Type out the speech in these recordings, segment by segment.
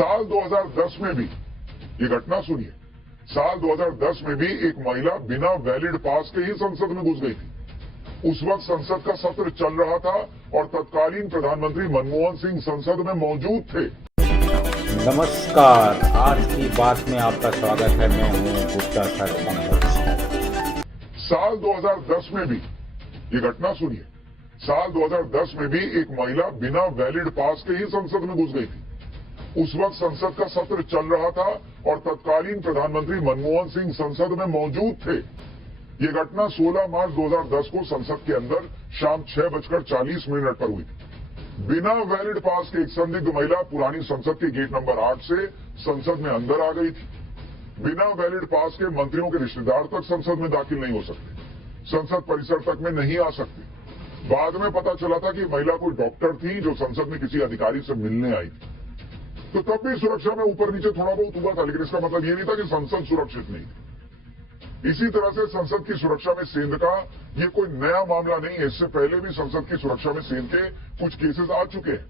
साल 2010 में भी, ये घटना सुनिए, साल 2010 में भी एक महिला बिना वैलिड पास के ही संसद में घुस गई थी। उस वक्त संसद का सत्र चल रहा था और तत्कालीन प्रधानमंत्री मनमोहन सिंह संसद में मौजूद थे। नमस्कार, आज की बात में आपका स्वागत है। मैं हूं गुप्ता सर पंकज। साल 2010 में भी, ये घटना सुनिए, साल 2010 में भी एक महिला बिना वैलिड पास के ही संसद में घुस गई थी। उस वक्त संसद का सत्र चल रहा था और तत्कालीन प्रधानमंत्री मनमोहन सिंह संसद में मौजूद थे। ये घटना 16 मार्च 2010 को संसद के अंदर शाम 6:40 पर हुई थी। बिना वैलिड पास के एक संदिग्ध महिला पुरानी संसद के गेट नंबर 8 से संसद में अंदर आ गई थी। बिना वैलिड पास के मंत्रियों के रिश्तेदार तक संसद में दाखिल नहीं हो सकते, संसद परिसर तक में नहीं आ सकते। बाद में पता चला था कि महिला कोई डॉक्टर थी जो संसद में किसी अधिकारी से मिलने आई थी, तो तब भी सुरक्षा में ऊपर नीचे थोड़ा बहुत हुआ था, लेकिन इसका मतलब ये नहीं था कि संसद सुरक्षित नहीं थी। इसी तरह से संसद की सुरक्षा में सेंध का ये कोई नया मामला नहीं है। इससे पहले भी संसद की सुरक्षा में सेंध के कुछ केसेस आ चुके हैं।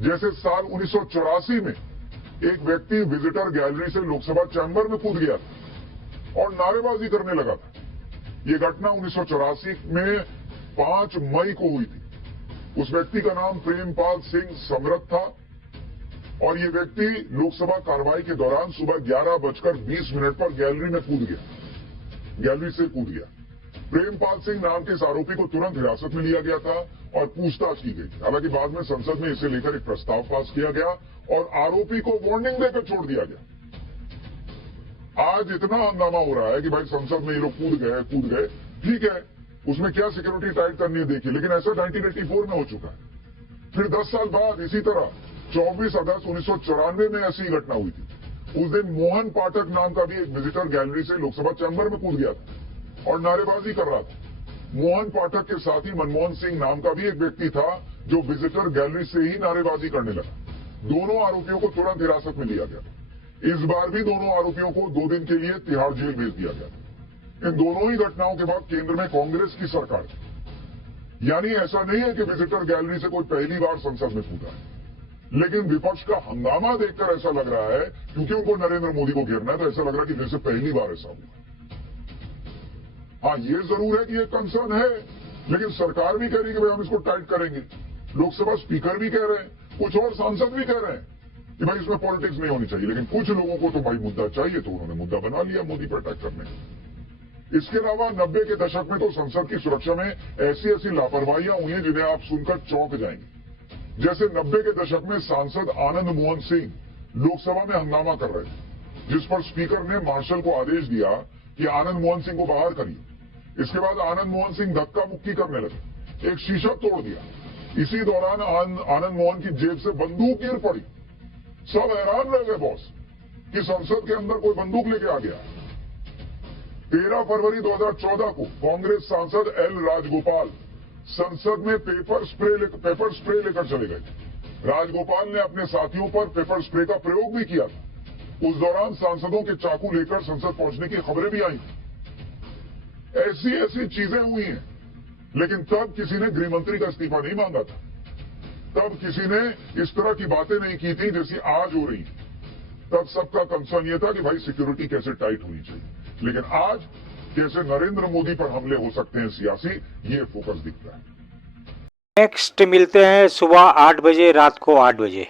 जैसे साल 1984 में एक व्यक्ति विजिटर गैलरी से लोकसभा चैंबर में कूद गया था और नारेबाजी करने लगा था। ये घटना 1984 में 5 मई को हुई थी। उस व्यक्ति का नाम प्रेमपाल सिंह समरथ था और ये व्यक्ति लोकसभा कार्रवाई के दौरान सुबह 11:20 पर गैलरी में कूद गया, गैलरी से कूद गया। प्रेमपाल सिंह नाम के इस आरोपी को तुरंत हिरासत में लिया गया था और पूछताछ की गई। हालांकि बाद में संसद में इसे लेकर एक प्रस्ताव पास किया गया और आरोपी को वार्निंग देकर छोड़ दिया गया। आज इतना हंगामा हो रहा है कि भाई संसद में ये लोग कूद गए, ठीक है, उसमें क्या सिक्योरिटी टाइट करनी है देखिए, लेकिन ऐसा 1984 में हो चुका है। फिर 10 साल बाद इसी तरह 24 अगस्त 1994 में ऐसी घटना हुई थी। उस दिन मोहन पाठक नाम का भी एक विजिटर गैलरी से लोकसभा चैंबर में कूद गया था और नारेबाजी कर रहा था। मोहन पाठक के साथ ही मनमोहन सिंह नाम का भी एक व्यक्ति था जो विजिटर गैलरी से ही नारेबाजी करने लगा। दोनों आरोपियों को तुरंत हिरासत में लिया गया। इस बार भी दोनों आरोपियों को 2 दिन के लिए तिहाड़ जेल भेज दिया गया। इन दोनों ही घटनाओं के बाद केंद्र में कांग्रेस की सरकार थी। यानी ऐसा नहीं है कि विजिटर गैलरी से कोई पहली बार संसद में कूदा है, लेकिन विपक्ष का हंगामा देखकर ऐसा लग रहा है, क्योंकि उनको नरेंद्र मोदी को घेरना है, तो ऐसा लग रहा है कि जैसे पहली बार ऐसा हुआ। हाँ, ये जरूर है कि ये कंसर्न है, लेकिन सरकार भी कह रही है कि भाई हम इसको टाइट करेंगे। लोकसभा स्पीकर भी कह रहे हैं, कुछ और सांसद भी कह रहे हैं कि भाई इसमें पॉलिटिक्स नहीं होनी चाहिए, लेकिन कुछ लोगों को तो भाई मुद्दा चाहिए, तो उन्होंने मुद्दा बना लिया मोदी पर अटैक करने का। इसके अलावा 90 के दशक में तो संसद की सुरक्षा में ऐसी ऐसी लापरवाहियां हुई हैं जिन्हें आप सुनकर चौंक जाएंगे। जैसे 90 के दशक में सांसद आनंद मोहन सिंह लोकसभा में हंगामा कर रहे थे, जिस पर स्पीकर ने मार्शल को आदेश दिया कि आनंद मोहन सिंह को बाहर करिए। इसके बाद आनंद मोहन सिंह धक्का मुक्की करने लगे, एक शीशा तोड़ दिया। इसी दौरान आनंद मोहन की जेब से बंदूक गिर पड़ी। सब हैरान रह गए बॉस कि संसद के अंदर कोई बंदूक लेके आ गया। 13 फरवरी 2014 को कांग्रेस सांसद एल राजगोपाल संसद में पेपर स्प्रे लेकर चले गए। राजगोपाल ने अपने साथियों पर पेपर स्प्रे का प्रयोग भी किया था। उस दौरान सांसदों के चाकू लेकर संसद पहुंचने की खबरें भी आई। ऐसी ऐसी चीजें हुई हैं, लेकिन तब किसी ने गृहमंत्री का इस्तीफा नहीं मांगा था। तब किसी ने इस तरह की बातें नहीं की थी जैसी आज हो रही। तब सबका कंसर्न यह था कि भाई सिक्योरिटी कैसे टाइट होनी चाहिए, लेकिन आज कैसे नरेंद्र मोदी पर हमले हो सकते हैं सियासी, ये फोकस दिखता है। नेक्स्ट मिलते हैं सुबह 8 बजे, रात को 8 बजे।